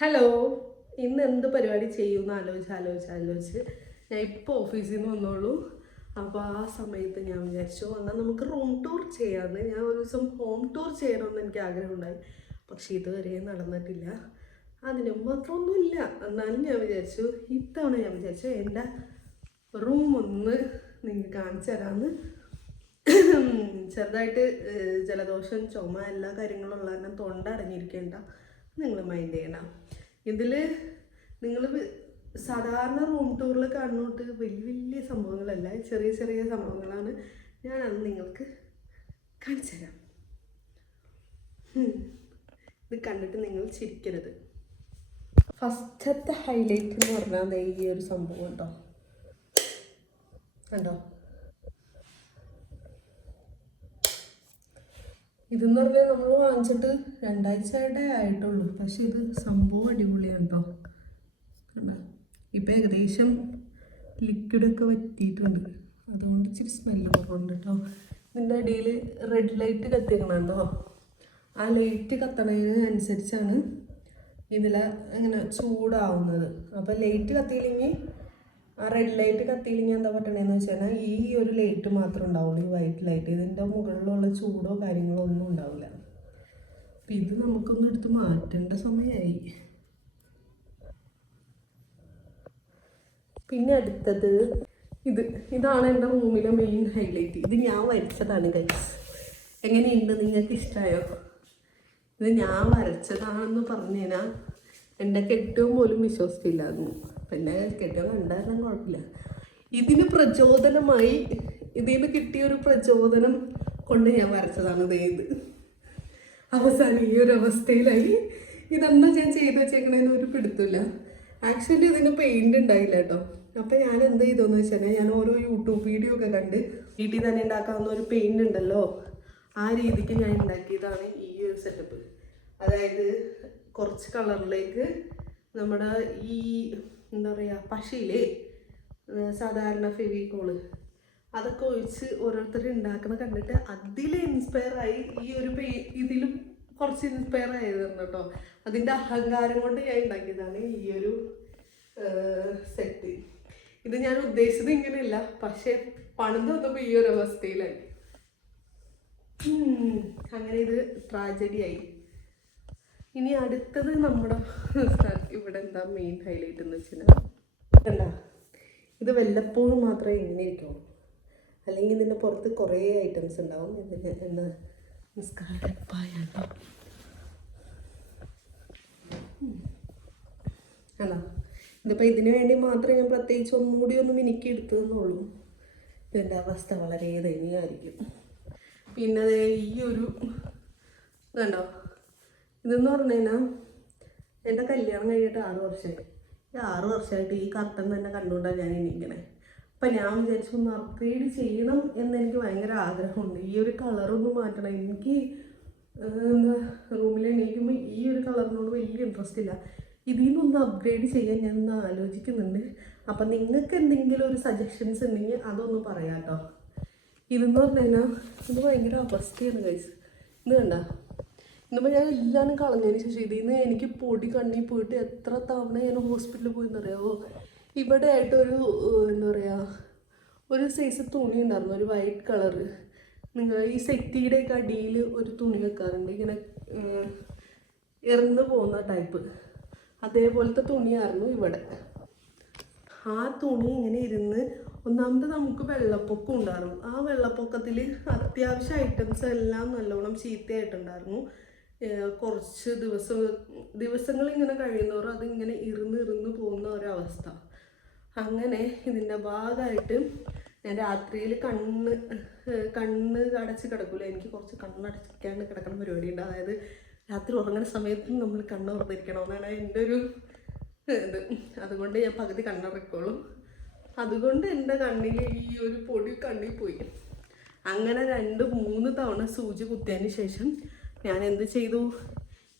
Hello, ഇന്ന് എന്ത് പരിപാടി ചെയ്യുമെന്ന് ആലോചിച്ച് ഞാൻ ഇപ്പോൾ ഓഫീസിൽ നിന്ന് വന്നോളൂ. അപ്പോൾ ആ സമയത്ത് ഞാൻ വിചാരിച്ചു എന്നാൽ നമുക്ക് റൂം ടൂർ ചെയ്യാമെന്ന്. ഞാൻ ഒരു ദിവസം ഹോം ടൂർ ചെയ്യണമെന്ന് എനിക്ക് ആഗ്രഹമുണ്ടായി, പക്ഷേ ഇതുവരെ നടന്നിട്ടില്ല. അതിന് മാത്രമൊന്നുമില്ല. എന്നാലും ഞാൻ വിചാരിച്ചു ഇത്തവണ എൻ്റെ റൂം ഒന്ന് നിങ്ങൾക്ക് കാണിച്ചു തരാമെന്ന്. ചെറുതായിട്ട് ജലദോഷം, ചുമ, എല്ലാ കാര്യങ്ങളും ഉള്ള കാരണം തൊണ്ട അടങ്ങിയിരിക്കേണ്ട, നിങ്ങൾ മൈൻഡ് ചെയ്യണം. ഇതിൽ നിങ്ങൾ സാധാരണ റൂം ടൂറിൽ കാണുന്നോട്ട് വലിയ വലിയ സംഭവങ്ങളല്ല, ചെറിയ ചെറിയ സംഭവങ്ങളാണ്. ഞാനത് നിങ്ങൾക്ക് കാണിച്ചു തരാം. ഇത് കണ്ടിട്ട് നിങ്ങൾ ചിരിക്കരുത്. ഫസ്റ്റത്തെ ഹൈലൈറ്റ് എന്ന് പറഞ്ഞാൽ ഈ ഒരു സംഭവം ഉണ്ടോ കണ്ടോ? ഇതെന്ന് പറഞ്ഞാൽ നമ്മൾ വാങ്ങിച്ചിട്ട് 2 ആഴ്ചയുടെ ആയിട്ടുള്ളൂ, പക്ഷെ ഇത് സംഭവം അടിപൊളിയാണ് കേട്ടോ. കണ്ടോ? ഇപ്പം ഏകദേശം ലിക്വിഡൊക്കെ വറ്റിയിട്ടുണ്ട്, അതുകൊണ്ട് ഇച്ചിരി സ്മെല്ല് കുറവുണ്ട് കേട്ടോ. ഇതിൻ്റെ അടിയിൽ റെഡ് ലൈറ്റ് കത്തിക്കണുണ്ടോ? ആ ലൈറ്റ് കത്തണതിനനുസരിച്ചാണ് ഇതിൽ അങ്ങനെ ചൂടാവുന്നത്. അപ്പോൾ ലൈറ്റ് കത്തിയില്ലെങ്കിൽ, ആ റെഡ് ലൈറ്റ് കത്തിയില്ലെങ്കിൽ എന്താ പറ്റണേന്ന് വെച്ചാൽ ഈ ഒരു ലൈറ്റ് മാത്രമേ ഉണ്ടാവുള്ളൂ, ഈ വൈറ്റ് ലൈറ്റ്. ഇതിൻ്റെ മുകളിലുള്ള ചൂടോ കാര്യങ്ങളോ ഒന്നും ഉണ്ടാവില്ല. അപ്പം ഇത് നമുക്കൊന്നും എടുത്ത് മാറ്റേണ്ട സമയമായി. പിന്നെ അടുത്തത് ഇതാണ് എൻ്റെ റൂമിലെ മെയിൻ ഹൈലൈറ്റ്. ഇത് ഞാൻ വരച്ചതാണ് ഗൈസ്. എങ്ങനെയുണ്ട്, നിങ്ങൾക്ക് ഇഷ്ടമായോ? ഇത് ഞാൻ വരച്ചതാണെന്ന് പറഞ്ഞു കഴിഞ്ഞാൽ എൻ്റെ കെട്ടിയവൻ പോലും വിശ്വസിച്ചില്ലായിരുന്നു. പിന്നെ കെട്ടിയവൻ കണ്ടായിരുന്ന കുഴപ്പമില്ല. ഇതിന് പ്രചോദനമായി, ഇതിന് കിട്ടിയൊരു പ്രചോദനം കൊണ്ട് ഞാൻ വരച്ചതാണ് ഇത്. അവസാനം ഈ ഒരു അവസ്ഥയിലായി. ഇതെന്താ ഞാൻ ചെയ്ത് വെച്ചേക്കണേന്ന് ഒരു പിടുത്തില്ല. ആക്ച്വലി ഇതിന് പെയിൻറ് ഉണ്ടായില്ല കേട്ടോ. അപ്പം ഞാൻ എന്ത് ചെയ്തോന്ന് വെച്ചാൽ ഞാൻ ഓരോ യൂട്യൂബ് വീഡിയോ ഒക്കെ കണ്ട് വീട്ടിൽ തന്നെ ഉണ്ടാക്കാവുന്ന ഒരു പെയിൻറ് ഉണ്ടല്ലോ, ആ രീതിക്ക് ഞാൻ ഉണ്ടാക്കിയതാണ് ഈ ഒരു സെറ്റപ്പ്. അതായത് കുറച്ച് കളറിലേക്ക് നമ്മുടെ ഈ എന്താ പറയുക, പശയിലേ സാധാരണ ഫെവിക്കോള് അതൊക്കെ ഒഴിച്ച് ഓരോരുത്തർ ഉണ്ടാക്കണ കണ്ടിട്ട് അതിൽ ഇൻസ്പയറായി ഈ ഒരു ഇതിലും കുറച്ച് ഇൻസ്പയർ ആയതാണ് കേട്ടോ. അതിൻ്റെ അഹങ്കാരം കൊണ്ട് ഞാൻ ഉണ്ടാക്കിയതാണ് ഈ ഒരു സെറ്റ്. ഇത് ഞാൻ ഉദ്ദേശിച്ചത് ഇങ്ങനെയല്ല, പക്ഷെ പണിത് വന്നപ്പോൾ ഈ ഒരു അവസ്ഥയിലായി. അങ്ങനെ ഇത് ട്രാജഡിയായി. ഇനി അടുത്തത് നമ്മുടെ ഇവിടെ എന്താ മെയിൻ ഹൈലൈറ്റ് എന്ന് വെച്ചാൽ എന്താ, ഇത് വല്ലപ്പോഴും മാത്രമേ ഇങ്ങനെ ഇരിക്കുള്ളൂ, അല്ലെങ്കിൽ ഇതിൻ്റെ പുറത്ത് കുറേ ഐറ്റംസ് ഉണ്ടാവും. ഇതിന് എന്താ നിസ്കാരപ്പായാണോ അല്ല, ഇതിപ്പോൾ ഇതിനു വേണ്ടി മാത്രമേ ഞാൻ പ്രത്യേകിച്ച് ഒന്നുകൂടി ഒന്ന് മിനുക്കി എടുത്തതെന്നുള്ളൂ. ഇതിൻ്റെ അവസ്ഥ വളരെ ദയനീയമായിരിക്കും. പിന്നെ ഈ ഒരു ഇതുണ്ടോ, ഇതെന്ന് പറഞ്ഞു കഴിഞ്ഞാൽ എൻ്റെ കല്യാണം കഴിഞ്ഞിട്ട് 6 വർഷമായി. ഈ 6 വർഷമായിട്ട് ഈ കർട്ടൻ തന്നെ കണ്ടുകൊണ്ടാണ് ഞാൻ ഇരിക്കണേ. അപ്പം ഞാൻ വിചാരിച്ചു ഒന്ന് അപ്ഗ്രേഡ് ചെയ്യണം എന്നെനിക്ക് ഭയങ്കര ആഗ്രഹമുണ്ട്. ഈ ഒരു കളറൊന്ന് മാറ്റണം. എനിക്ക് എന്താ റൂമിൽ എണീക്കുമ്പോൾ ഈ ഒരു കളറിനോട് വലിയ ഇൻട്രസ്റ്റ് ഇല്ല. ഇതിൽ നിന്നൊന്ന് അപ്ഗ്രേഡ് ചെയ്യാൻ ഞാൻ ഒന്ന് ആലോചിക്കുന്നുണ്ട്. അപ്പം നിങ്ങൾക്ക് എന്തെങ്കിലും ഒരു സജഷൻസ് ഉണ്ടെങ്കിൽ അതൊന്ന് പറയാം കേട്ടോ. ഇതെന്ന് പറഞ്ഞു കഴിഞ്ഞാൽ ഇത് ഭയങ്കര അവസ്ഥയാണ് ഗൈസ്. ഇത് കണ്ട, ഇന്നിപ്പോൾ ഞാൻ എല്ലാം കളഞ്ഞതിന് ശേഷം ഇതിൽ നിന്ന് എനിക്ക് പൊടി കണ്ണി പോയിട്ട് എത്ര തവണ ഞാൻ ഹോസ്പിറ്റലിൽ പോയെന്നറിയാമോ. ഇവിടെ ആയിട്ടൊരു എന്താ പറയുക, ഒരു സൈസ് തുണി ഉണ്ടായിരുന്നു, ഒരു വൈറ്റ് കളറ്. നിങ്ങൾ ഈ സെറ്റിയുടെയൊക്കെ അടിയിൽ ഒരു തുണി വെക്കാറുണ്ട്, ഇങ്ങനെ എറിഞ്ഞു പോകുന്ന ടൈപ്പ്. അതേപോലത്തെ തുണിയായിരുന്നു ഇവിടെ. ആ തുണി ഇങ്ങനെ ഇരുന്ന് ഒന്നാമത് നമുക്ക് വെള്ളപ്പൊക്കം ഉണ്ടായിരുന്നു. ആ വെള്ളപ്പൊക്കത്തിൽ അത്യാവശ്യം ഐറ്റംസ് എല്ലാം നല്ലോണം ചീത്തയായിട്ടുണ്ടായിരുന്നു. കുറച്ച് ദിവസങ്ങൾ ഇങ്ങനെ കഴിയുന്നവരും അതിങ്ങനെ ഇരുന്ന് പോകുന്ന ഒരവസ്ഥ. അങ്ങനെ ഇതിൻ്റെ ഭാഗമായിട്ട് ഞാൻ രാത്രിയിൽ കണ്ണ് അടച്ച് കിടക്കില്ല. എനിക്ക് കുറച്ച് കണ്ണടച്ചിരിക്കാണ്ട് കിടക്കുന്ന പരിപാടിയുണ്ട്. അതായത് രാത്രി ഉറങ്ങുന്ന സമയത്ത് നമ്മൾ കണ്ണ് തുറന്നിരിക്കണമെന്നാണ് എൻ്റെ ഒരു ഇത്. അതുകൊണ്ട് ഞാൻ പകുതി കണ്ണടക്കോളും. അതുകൊണ്ട് എൻ്റെ കണ്ണിൽ ഈ ഒരു പൊടി കണ്ണിൽ പോയി. അങ്ങനെ 2-3 തവണ സൂചി കുത്തിയതിന് ശേഷം ഞാൻ എന്ത് ചെയ്തു,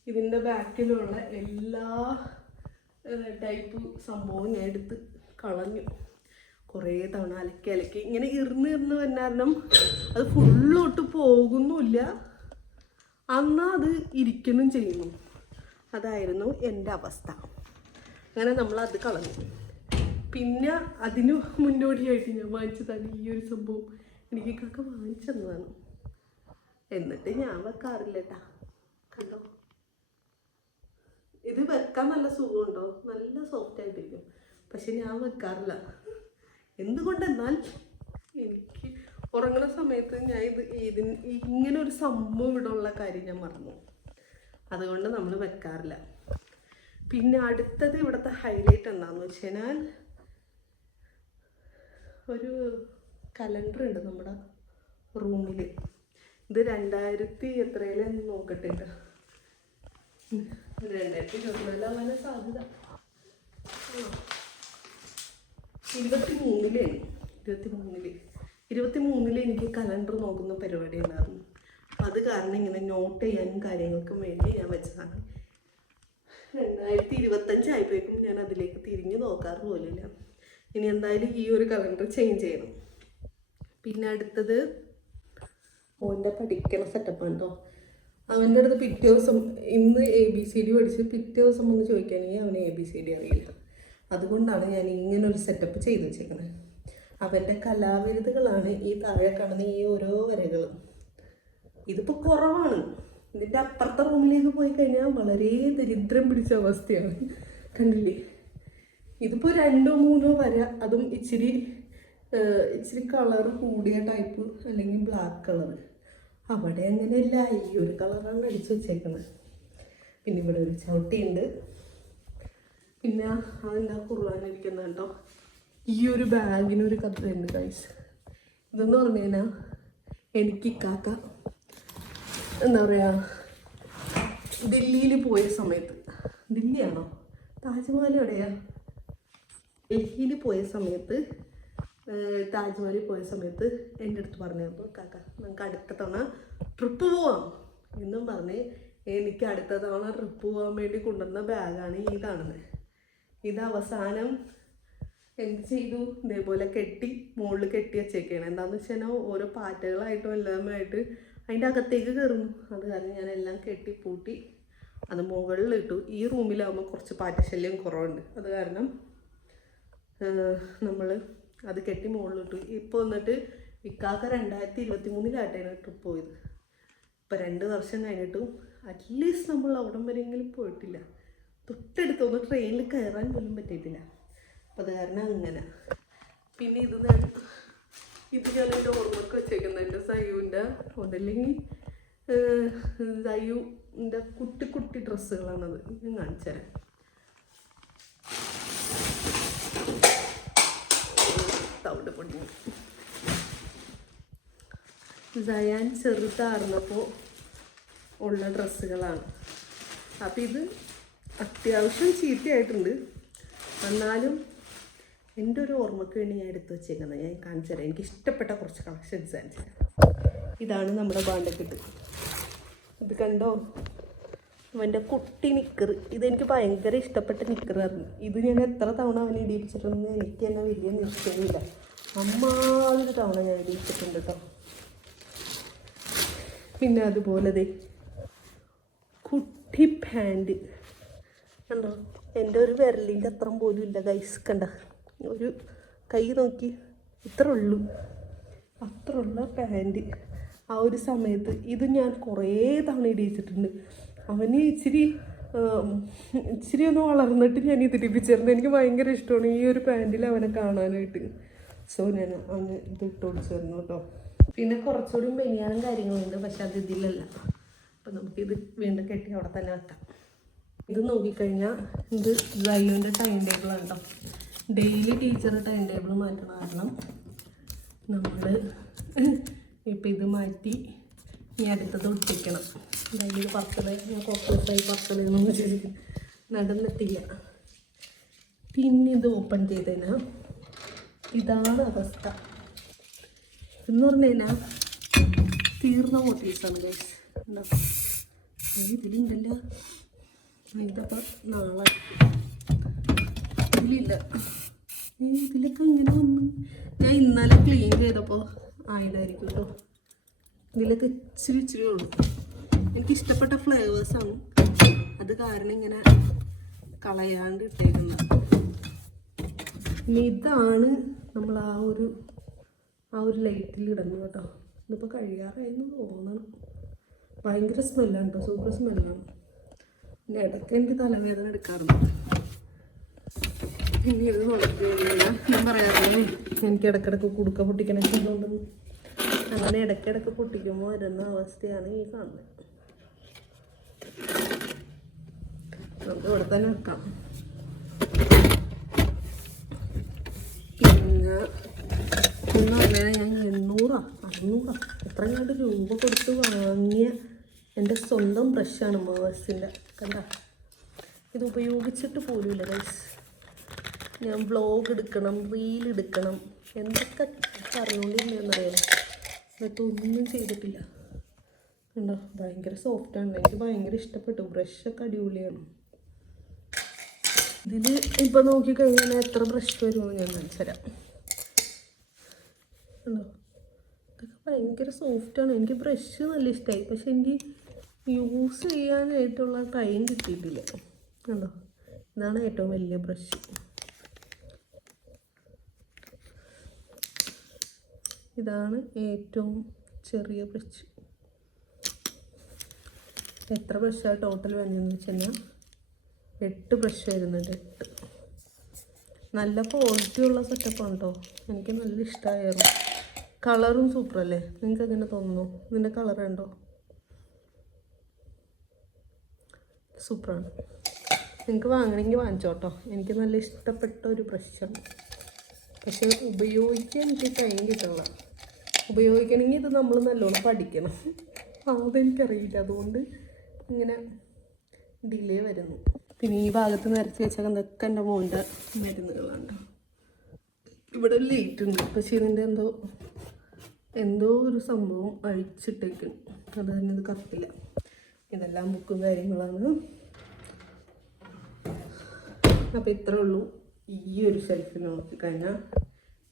ഇതിൻ്റെ ബാക്കിലുള്ള എല്ലാ ടൈപ്പ് സംഭവവും ഞാൻ എടുത്ത് കളഞ്ഞു. കുറേ തവണ അലക്കി ഇങ്ങനെ ഇരുന്ന് വന്നാരണം അത് ഫുള്ളൊട്ട് പോകുന്നുമില്ല, എന്നാൽ അത് ഇരിക്കണം ചെയ്യുന്നു. അതായിരുന്നു എൻ്റെ അവസ്ഥ. അങ്ങനെ നമ്മളത് കളഞ്ഞു. പിന്നെ അതിനു മുന്നോടിയായിട്ട് ഞാൻ വാങ്ങിച്ചതാണ് ഈ ഒരു സംഭവം. എനിക്ക് കാക്ക വാങ്ങിച്ചു തന്നതാണ്. എന്നിട്ട് ഞാൻ വെക്കാറില്ല കേട്ടാ. കണ്ടോ, ഇത് വെക്കാൻ നല്ല സുഖമുണ്ടോ, നല്ല സോഫ്റ്റ് ആയിട്ടിരിക്കും. പക്ഷെ ഞാൻ വെക്കാറില്ല. എന്തുകൊണ്ടെന്നാൽ എനിക്ക് ഉറങ്ങുന്ന സമയത്ത് ഞാൻ ഇങ്ങനെ ഒരു സംഭവം ഇവിടെ ഉള്ള കാര്യം ഞാൻ മറന്നു. അതുകൊണ്ട് നമ്മൾ വെക്കാറില്ല. പിന്നെ അടുത്തത് ഇവിടുത്തെ ഹൈലൈറ്റ് എന്താണെന്ന് വെച്ച് കഴിഞ്ഞാൽ ഒരു കലണ്ടർ ഉണ്ട് നമ്മുടെ റൂമിൽ. ഇത് 2000 എത്രയിലെന്ന് നോക്കട്ടെ കേട്ടോ. 2024 ആവാൻ സാധ്യത. 23 എനിക്ക് കലണ്ടർ നോക്കുന്ന പരിപാടി ഉണ്ടായിരുന്നു. അത് കാരണം ഇങ്ങനെ നോട്ട് ചെയ്യാനും കാര്യങ്ങൾക്കും വേണ്ടി ഞാൻ വെച്ചതാണ്. 2025 ആയപ്പോഴേക്കും ഞാൻ അതിലേക്ക് തിരിഞ്ഞു നോക്കാറ് പോലില്ല. ഇനി എന്തായാലും ഈ ഒരു കലണ്ടർ ചേഞ്ച് ചെയ്യണം. പിന്നെ അടുത്തത് ഓൻ്റെ പഠിക്കണ സെറ്റപ്പാണ് കേട്ടോ. അവൻ്റെ അടുത്ത് പിറ്റേ ദിവസം ഇന്ന് ABCD പഠിച്ച് പിറ്റേ ദിവസം ഒന്ന് ചോദിക്കുകയാണെങ്കിൽ അവന് ABCD അറിയില്ല. അതുകൊണ്ടാണ് ഞാൻ ഇങ്ങനൊരു സെറ്റപ്പ് ചെയ്ത് വെച്ചേക്കുന്നത്. അവൻ്റെ കലാവിരുതുകളാണ് ഈ താഴെ കാണുന്ന ഈ ഓരോ വരകളും. ഇതിപ്പോൾ കുറവാണ്. ഇതിൻ്റെ അപ്പുറത്തെ റൂമിലേക്ക് പോയി കഴിഞ്ഞാൽ വളരെ ദരിദ്രം പിടിച്ച അവസ്ഥയാണ്. കണ്ടില്ലേ, ഇതിപ്പോൾ 2-3 വര, അതും ഇച്ചിരി കളർ കൂടിയ ടൈപ്പ് അല്ലെങ്കിൽ ബ്ലാക്ക് കളർ. അവിടെ അങ്ങനെയല്ല, ഈ ഒരു കളറാണ് അടിച്ചു വെച്ചേക്കുന്നത്. പിന്നെ ഇവിടെ ഒരു ചവിട്ടിയുണ്ട്. പിന്നെ അതെന്താ കുറുവാനിരിക്കുന്നത് കേട്ടോ. ഈ ഒരു ബാഗിനൊരു കഥയുണ്ട് ഗൈസ്. ഇതെന്ന് പറഞ്ഞു കഴിഞ്ഞാൽ എനിക്ക് കാക്ക എന്താ പറയുക, ദില്ലിയിൽ പോയ സമയത്ത്, ദില്ലിയാണോ താജ്മഹൽ എവിടെയാ, ഡൽഹിയിൽ പോയ സമയത്ത്, താജ്മഹലിൽ പോയ സമയത്ത് എൻ്റെ അടുത്ത് പറഞ്ഞപ്പോൾ കാക്ക നമുക്ക് അടുത്ത തവണ ട്രിപ്പ് പോവാം എന്നും പറഞ്ഞ് എനിക്ക് അടുത്ത തവണ ട്രിപ്പ് പോകാൻ വേണ്ടി കൊണ്ടുവന്ന ബാഗാണ് ഈ കാണുന്നത്. ഇത് അവസാനം എന്ത് ചെയ്തു, ഇതേപോലെ മുകളിൽ കെട്ടി വെച്ചേക്കാണ്. എന്താണെന്ന് വെച്ച് കഴിഞ്ഞാൽ ഓരോ പാറ്റകളായിട്ടും എല്ലാമായിട്ട് അതിൻ്റെ അകത്തേക്ക് കയറുന്നു. അത് കാരണം ഞാൻ എല്ലാം കെട്ടിപ്പൂട്ടി അത് മുകളിലിട്ടു. ഈ റൂമിലാകുമ്പോൾ കുറച്ച് പാറ്റശല്യം കുറവുണ്ട്. അത് കാരണം നമ്മൾ അത് കെട്ടി മുകളിലിട്ടു. ഇപ്പോൾ വന്നിട്ട് ഇക്കാക്ക 2023 ട്രിപ്പ് പോയത്. ഇപ്പോൾ 2 വർഷം കഴിഞ്ഞിട്ടും അറ്റ്ലീസ്റ്റ് നമ്മൾ അവിടം വരെയെങ്കിലും പോയിട്ടില്ല. തൊട്ടടുത്തൊന്ന് ട്രെയിനിൽ കയറാൻ പോലും പറ്റിയിട്ടില്ല. അപ്പോൾ അത് കാരണം അങ്ങനെ. പിന്നെ ഇത് ഞാൻ എൻ്റെ ഓർമ്മക്ക് വെച്ചേക്കുന്നത് എൻ്റെ സയ്യുവിൻ്റെ അതല്ലെങ്കിൽ സയ്യുവിൻ്റെ കുട്ടി ഡ്രസ്സുകളാണത്. ഞാൻ കാണിച്ചു തരാം. സൗണ്ട് പൊടി സയാൻ ചെറുതാർന്നപ്പോൾ ഉള്ള ഡ്രസ്സുകളാണ്. അപ്പം ഇത് അത്യാവശ്യം ചീത്തയായിട്ടുണ്ട്. എന്നാലും എൻ്റെ ഒരു ഓർമ്മയ്ക്ക് വേണ്ടി ഞാൻ എടുത്ത് വെച്ചേക്കുന്നത്. ഞാൻ കാണിച്ചു തരാം. എനിക്ക് ഇഷ്ടപ്പെട്ട കുറച്ച് കളക്ഷൻസ് കാണിച്ചു തരാം. ഇതാണ് നമ്മുടെ ബാണ്ടക്കെട്ട്. ഇത് കണ്ടോ, അവൻ്റെ കുട്ടി നിക്കർ. ഇതെനിക്ക് ഭയങ്കര ഇഷ്ടപ്പെട്ട നിക്കറായിരുന്നു. ഇത് ഞാൻ എത്ര തവണ അവനെ ഇടിയിപ്പിച്ചിട്ടുണ്ടെന്ന് എനിക്ക് തന്നെ വലിയ നിശ്ചയമില്ല. അമ്മാതിരി തവണ ഞാൻ ഇടിയിപ്പിച്ചിട്ടുണ്ട് കേട്ടോ. പിന്നെ അതുപോലെ കുട്ടി പാൻറ് കണ്ടോ, എൻ്റെ ഒരു വിരലിൻ്റെ അത്രയും പോലും ഇല്ല ഗൈസ്. കണ്ട, ഒരു കൈ നോക്കി ഇത്ര ഉള്ളൂ, അത്രയുള്ള പാൻറ്. ആ ഒരു സമയത്ത് ഇത് ഞാൻ കുറേ തവണ ഇടിയിച്ചിട്ടുണ്ട്. അവന് ഇച്ചിരി ഒന്ന് വളർന്നിട്ട് ഞാൻ ഇതിടിപ്പിച്ചിരുന്നു. എനിക്ക് ഭയങ്കര ഇഷ്ടമാണ് ഈ ഒരു പാൻറ്റിൽ അവനെ കാണാനായിട്ട്. സോ ഞാൻ അവന് ഇത് ഇട്ട് കൊടുത്തിരുന്നു കേട്ടോ. പിന്നെ കുറച്ചുകൂടി ബനിയാനും കാര്യങ്ങളുണ്ട്, പക്ഷെ അത് ഇതിലല്ല. അപ്പം നമുക്കിത് വീണ്ടും കെട്ടി അവിടെ തന്നെ വെക്കാം. ഇത് നോക്കിക്കഴിഞ്ഞാൽ ഇത് സയ്യുവിൻ്റെ ടൈം ടേബിളാണ് കേട്ടോ. ഡെയിലി ടീച്ചർ ടൈം ടേബിൾ മാറ്റണം. കാരണം നമ്മൾ ഇപ്പം ഇത് മാറ്റി ഇനി അടുത്തത് ഒട്ടിക്കണം. ഡെയിലി പറത്തല് ഞാൻ കുറച്ച് ദിവസമായി പറത്തലെന്നൊന്നും വിചാരിക്കും, നടന്നിട്ടില്ല. പിന്നെ ഇത് ഓപ്പൺ ചെയ്ത് കഴിഞ്ഞാൽ ഇതാണ് അവസ്ഥ. എന്ന് പറഞ്ഞു കഴിഞ്ഞാൽ തീർന്ന മോട്ടീവ്സാണ് ഗൈസ്. ഇതിലുണ്ടല്ലോ, ഇതപ്പോൾ നാളെ ഇതിലില്ല. ഇതിലൊക്കെ ഇങ്ങനെ വന്നു. ഞാൻ ഇന്നലെ ക്ലീൻ ചെയ്തപ്പോൾ ആയിട്ടായിരിക്കും കേട്ടോ. ഇതിലൊക്കെ ഇച്ചിരി ഉള്ളൂ. എനിക്കിഷ്ടപ്പെട്ട ഫ്ലേവേഴ്സാണ്. അത് കാരണം ഇങ്ങനെ കളയാണ്ട് ഇട്ടേക്കുന്നത്. ഇനി ഇതാണ് നമ്മൾ ആ ഒരു ലൈറ്റിൽ ഇടുന്നത് കേട്ടോ. ഇതിപ്പോൾ കഴിയാറായെന്ന് തോന്നണം. ഭയങ്കര സ്മെല്ലാണ് കേട്ടോ, സൂപ്പർ സ്മെല്ലാണ്. പിന്നെ ഇടയ്ക്ക് എനിക്ക് തലവേദന എടുക്കാറുണ്ട്. പിന്നെ ഇത് നോക്കിയില്ല, ഞാൻ പറയാറില്ലേ എനിക്ക് ഇടയ്ക്കിടയ്ക്ക് കുടുക്ക പൊട്ടിക്കണ ശീലമുണ്ടെന്ന്. അങ്ങനെ ഇടയ്ക്കിടയ്ക്ക് പൊട്ടിക്കുമ്പോൾ വരുന്ന അവസ്ഥയാണ് ഈ കാണുന്നത്. നമുക്ക് ഇവിടെ തന്നെ വെക്കാം. പിന്നെ എന്ന് പറഞ്ഞാൽ ഞാൻ 800 എത്ര കണ്ട് രൂപ കൊടുത്ത് വാങ്ങിയ എൻ്റെ സ്വന്തം ബ്രഷാണ് മാവേഴ്സിൻ്റെ. കണ്ട, ഇത് ഉപയോഗിച്ചിട്ട് പോലുമില്ല ഗൈസ്. ഞാൻ വ്ളോഗ് എടുക്കണം, റീൽ എടുക്കണം, എന്തൊക്കെ പറഞ്ഞുകൊണ്ടിരുന്നതെന്നറിയാം. എന്നിട്ട് ഒന്നും ചെയ്തിട്ടില്ല. കണ്ടോ, ഭയങ്കര സോഫ്റ്റാണ്. എനിക്ക് ഭയങ്കര ഇഷ്ടപ്പെട്ടു. ബ്രഷൊക്കെ അടിപൊളിയാണ്. ഇതിൽ ഇപ്പം നോക്കിക്കഴിഞ്ഞാൽ എത്ര ബ്രഷ് വരുമെന്ന് ഞാൻ കാണിച്ചു തരാം. കണ്ടോ, ഇതൊക്കെ ഭയങ്കര സോഫ്റ്റാണ്. എനിക്ക് ബ്രഷ് നല്ല ഇഷ്ടമായി, പക്ഷെ എനിക്ക് യൂസ് ചെയ്യാനായിട്ടുള്ള ടൈം കിട്ടിയിട്ടില്ല. കണ്ടോ, ഇതാണ് ഏറ്റവും വലിയ ബ്രഷ്. ഇതാണ് ഏറ്റവും ചെറിയ ബ്രഷ്. എത്ര ബ്രഷാണ് ടോട്ടൽ വരുന്നതെന്ന് വെച്ച് കഴിഞ്ഞാൽ 8 ബ്രഷ് വരുന്നുണ്ട്. 8. നല്ല ക്വാളിറ്റി ഉള്ള സെറ്റപ്പാണ് കേട്ടോ. എനിക്ക് നല്ല ഇഷ്ടമായിരുന്നു. കളറും സൂപ്പറല്ലേ? നിങ്ങൾക്ക് എങ്ങനെ തോന്നുന്നു? ഇതിൻ്റെ കളർ ഉണ്ടോ? സൂപ്പറാണ്. നിങ്ങൾക്ക് വാങ്ങണമെങ്കിൽ വാങ്ങിച്ചോട്ടോ. എനിക്ക് നല്ല ഇഷ്ടപ്പെട്ട ഒരു ബ്രഷാണ്. പക്ഷെ ഉപയോഗിക്കാൻ എനിക്ക് ടൈം കിട്ടില്ല. ഉപയോഗിക്കണമെങ്കിൽ ഇത് നമ്മൾ നല്ലോണം പഠിക്കണം. അതെനിക്കറിയില്ല, അതുകൊണ്ട് ഇങ്ങനെ ഡിലേ വരുന്നു. പിന്നെ ഈ ഭാഗത്ത് നിരത്തി വെച്ചാൽ എന്തൊക്കെ എൻ്റെ മോൻ്റെ മരുന്നുകളാണ്. ഇവിടെ ഒരു ലൈറ്റ് ഉണ്ട്, പക്ഷെ ഇതിൻ്റെ എന്തോ ഒരു സംഭവം അഴിച്ചിട്ടേക്കും. അത് തന്നെ ഇത് കത്തില്ല. ഇതെല്ലാം ബുക്കും കാര്യങ്ങളാണ്. അപ്പോൾ ഇത്രേ ഉള്ളൂ ഈ ഒരു ഷെൽഫിൽ നോക്കിക്കഴിഞ്ഞാൽ.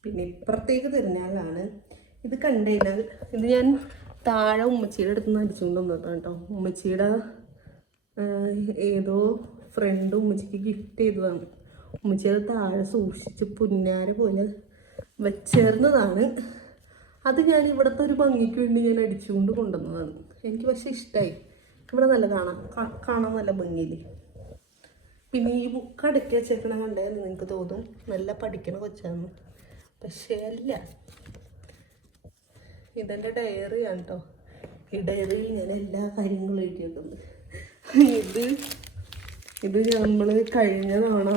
പിന്നെ ഇപ്പുറത്തേക്ക് തിരിഞ്ഞാലാണ് ഇത് കണ്ടെയ്നർ. ഇത് ഞാൻ താഴെ ഉമ്മച്ചിയുടെ അടുത്ത് നിന്ന് അടിച്ചുകൊണ്ട് വന്നതാണ് കേട്ടോ. ഉമ്മച്ചിയുടെ ഏതോ ഫ്രണ്ട് ഉമ്മച്ചിക്ക് ഗിഫ്റ്റ് ചെയ്തതാണ്. ഉമ്മച്ചി അത് താഴെ സൂക്ഷിച്ച് പുന്നാര പോലെ വെച്ചേർന്നതാണ്. അത് ഞാൻ ഇവിടുത്തെ ഒരു ഭംഗിക്ക് വേണ്ടി ഞാൻ അടിച്ചുകൊണ്ട് കൊണ്ടുവന്നതാണ്. എനിക്ക് പക്ഷേ ഇഷ്ടമായി. ഇവിടെ നല്ല കാണാൻ നല്ല ഭംഗിയില്ലേ. പിന്നെ ഈ ബുക്ക് അടക്കി വെച്ചേക്കണ കണ്ടാൽ നിങ്ങൾക്ക് തോന്നും നല്ല പഠിക്കണ കൊച്ചാന്ന്. പക്ഷേ അല്ല, ഇതെൻ്റെ ഡയറിയാണ് കേട്ടോ. ഈ ഡയറിയിൽ ഞാൻ എല്ലാ കാര്യങ്ങളും എഴുതി വെക്കുന്നത്. ഇത് നമ്മൾ കഴിഞ്ഞ തവണ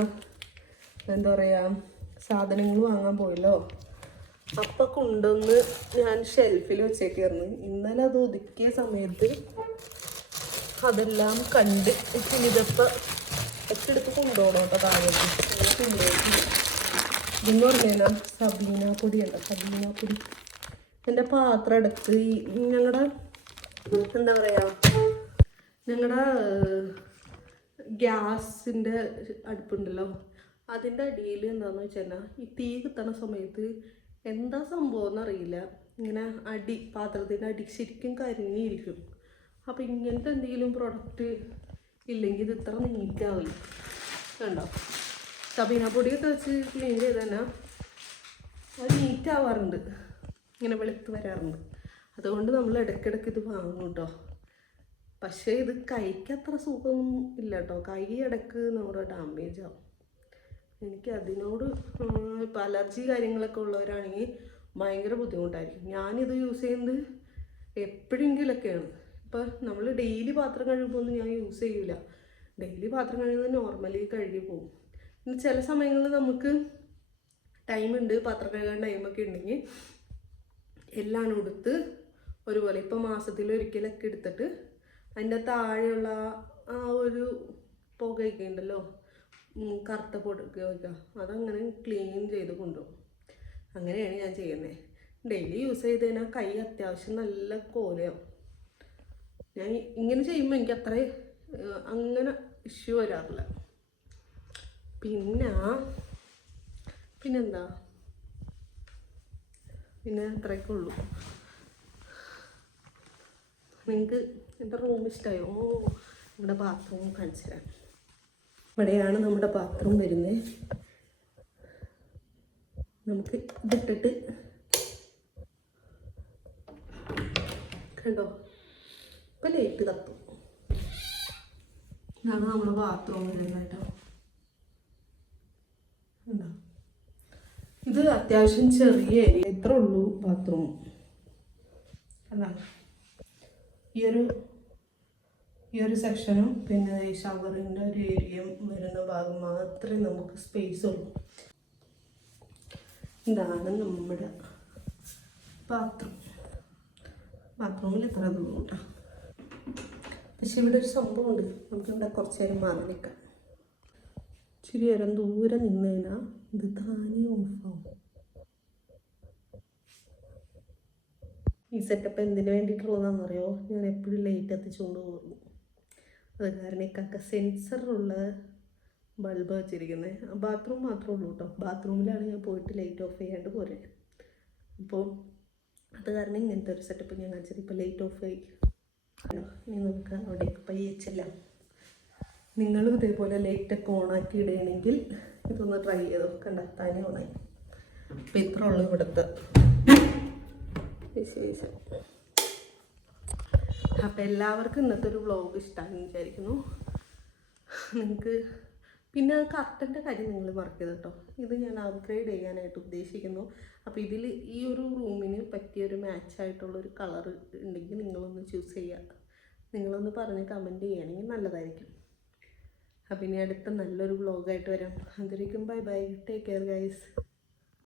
എന്താ പറയുക സാധനങ്ങൾ വാങ്ങാൻ പോയല്ലോ, അപ്പം കൊണ്ടുവന്ന് ഞാൻ ഷെൽഫിൽ വെച്ചേക്കായിരുന്നു. ഇന്നലെ അത് ഒതുക്കിയ സമയത്ത് അതെല്ലാം കണ്ട് ഇതപ്പോൾ എടുത്ത് കൊണ്ടുപോകണം കേട്ടോ താഴേക്ക്. ഇതെന്ന് പറഞ്ഞാൽ സബീന പൊടിയുണ്ട്. സബീന പൊടി എൻ്റെ പാത്രം എടുത്ത് ഞങ്ങളുടെ എന്താ പറയുക ഞങ്ങളുടെ ഗ്യാസിൻ്റെ അടുപ്പുണ്ടല്ലോ, അതിൻ്റെ അടിയിൽ എന്താണെന്ന് വെച്ചാൽ ഈ തീ കിട്ടുന്ന സമയത്ത് എന്താ സംഭവം എന്നറിയില്ല, ഇങ്ങനെ പാത്രത്തിൻ്റെ അടി ശരിക്കും കരിഞ്ഞിരിക്കും. അപ്പോൾ ഇങ്ങനത്തെ എന്തെങ്കിലും പ്രൊഡക്റ്റ് ഇല്ലെങ്കിൽ ഇത് ഇത്ര നീറ്റാവില്ല. കണ്ടോ, സബീന പൊടിയൊക്കെ വെച്ച് ക്ലീൻ ചെയ്ത് തന്നെ അത് നീറ്റാവാറുണ്ട്, ഇങ്ങനെ വെളുത്ത് വരാറുണ്ട്. അതുകൊണ്ട് നമ്മൾ ഇടയ്ക്കിടയ്ക്ക് ഇത് വാങ്ങും കേട്ടോ. പക്ഷേ ഇത് കൈക്ക് അത്ര സുഖമൊന്നും ഇല്ല കേട്ടോ. കൈ ഇടയ്ക്ക് നമ്മുടെ ഡാമേജ് ആവും. എനിക്ക് അതിനോട് ഇപ്പോൾ അലർജി കാര്യങ്ങളൊക്കെ ഉള്ളവരാണെങ്കിൽ ഭയങ്കര ബുദ്ധിമുട്ടായിരിക്കും. ഞാനിത് യൂസ് ചെയ്യുന്നത് എപ്പോഴെങ്കിലൊക്കെയാണ്. ഇപ്പം നമ്മൾ ഡെയിലി പാത്രം കഴുകുമ്പോൾ ഞാൻ യൂസ് ചെയ്യില്ല. ഡെയിലി പാത്രം കഴുകുന്നത് നോർമലി കഴുകി പോകും. പിന്നെ ചില സമയങ്ങളിൽ നമുക്ക് ടൈമുണ്ട്, പാത്രം കഴുകാൻ ടൈമൊക്കെ ഉണ്ടെങ്കിൽ എല്ലാം എടുത്ത് ഒരുപോലെ ഇപ്പോൾ മാസത്തിലൊരിക്കലൊക്കെ എടുത്തിട്ട് അതിൻ്റെ താഴെയുള്ള ആ ഒരു പുകയൊക്കെ ഉണ്ടല്ലോ, കറുത്ത പൊടിയൊക്കെ, അതങ്ങനെ ക്ലീൻ ചെയ്ത് കൊണ്ടുപോകും. അങ്ങനെയാണ് ഞാൻ ചെയ്യുന്നത്. ഡെയിലി യൂസ് ചെയ്ത് കഴിഞ്ഞാൽ കൈ അത്യാവശ്യം നല്ല കോലയാവും. ഞാൻ ഇങ്ങനെ ചെയ്യുമ്പോൾ എനിക്ക് അത്ര അങ്ങനെ ഇഷ്യൂ വരാറില്ല. പിന്നെന്താ പിന്നെ അത്രയൊക്കെ ഉള്ളൂ. നിങ്ങൾക്ക് എൻ്റെ റൂം ഇഷ്ടമായോ? നമ്മുടെ ബാത്റൂം കാണിച്ചു തരാം. ഇവിടെയാണ് നമ്മുടെ ബാത്റൂം വരുന്നത്. നമുക്ക് ഇതിട്ടിട്ട് കണ്ടോ, ഇപ്പം ലൈറ്റ് കത്തും. ഇതാണ് നമ്മുടെ ബാത്റൂം വരുന്നത് കേട്ടോ. ഉണ്ടോ, ഇത് അത്യാവശ്യം ചെറിയ ഏരിയ ഇത്ര ഉള്ളൂ ബാത്റൂം. അതാ ഈ ഒരു സെക്ഷനും പിന്നെ ഈ ഷവറിൻ്റെ ഒരു ഏരിയയും വരുന്ന ഭാഗം മാത്രമേ നമുക്ക് സ്പേസ് ഉള്ളൂ. ഇതാണ് നമ്മുടെ ബാത്റൂമിൽ ഇത്ര ഇതുള്ളൂ കേട്ടോ. പക്ഷെ ഇവിടെ ഒരു സംഭവമുണ്ട്, നമുക്കിവിടെ കുറച്ച് നേരം മാറി നിൽക്കാം. ഇച്ചിരി നേരം ദൂരെ നിന്ന് കഴിഞ്ഞാൽ ഇത് താനേ ഓഫാവും. ഈ സെറ്റപ്പ് എന്തിനു വേണ്ടിയിട്ടുള്ളതാണെന്ന് അറിയോ? ഞാൻ എപ്പോഴും ലൈറ്റ് കത്തിച്ചുകൊണ്ട് പോകുന്നു. അത് കാരണം ഇക്കൊക്കെ സെൻസറുള്ള ബൾബ് വെച്ചിരിക്കുന്നത്. ബാത്റൂം മാത്രമേ ഉള്ളൂ കേട്ടോ. ബാത്റൂമിലാണ് ഞാൻ പോയിട്ട് ലൈറ്റ് ഓഫ് ചെയ്യാണ്ട് പോരെ. അപ്പോൾ അത് കാരണം ഇങ്ങനത്തെ ഒരു സെറ്റപ്പ് ഞാൻ കാണിച്ചത്. ഇപ്പോൾ ലൈറ്റ് ഓഫ് ആയി. ഇനി നമുക്ക് അവിടേക്ക് പയ്യെ ചെല്ലാം. നിങ്ങളും ഇതേപോലെ ലൈറ്റൊക്കെ ഓണാക്കി ഇടുകയാണെങ്കിൽ ഇതൊന്ന് ട്രൈ ചെയ്തോ. കണ്ട, താനെ ഓണായി. അപ്പോൾ ഇത്ര ഉള്ളൂ ഇവിടുത്തെ വിശേഷം. അപ്പോൾ എല്ലാവർക്കും ഇന്നത്തെ ഒരു വ്ളോഗ് ഇഷ്ടമാണെന്ന് വിചാരിക്കുന്നു. നിങ്ങൾക്ക് പിന്നെ കർട്ടൻ്റെ കാര്യം നിങ്ങൾ മറക്കരുത് കേട്ടോ. ഇത് ഞാൻ അപ്ഗ്രേഡ് ചെയ്യാനായിട്ട് ഉദ്ദേശിക്കുന്നു. അപ്പോൾ ഇതിൽ ഈ ഒരു റൂമിന് പറ്റിയൊരു മാച്ചായിട്ടുള്ളൊരു കളർ ഉണ്ടെങ്കിൽ നിങ്ങളൊന്ന് ചൂസ് ചെയ്യുക. നിങ്ങളൊന്ന് പറഞ്ഞ് കമൻറ്റ് ചെയ്യുകയാണെങ്കിൽ നല്ലതായിരിക്കും. അപ്പം ഇനി അടുത്ത നല്ലൊരു വ്ളോഗായിട്ട് വരാം. അതുവരേക്കും bye bye, take care guys.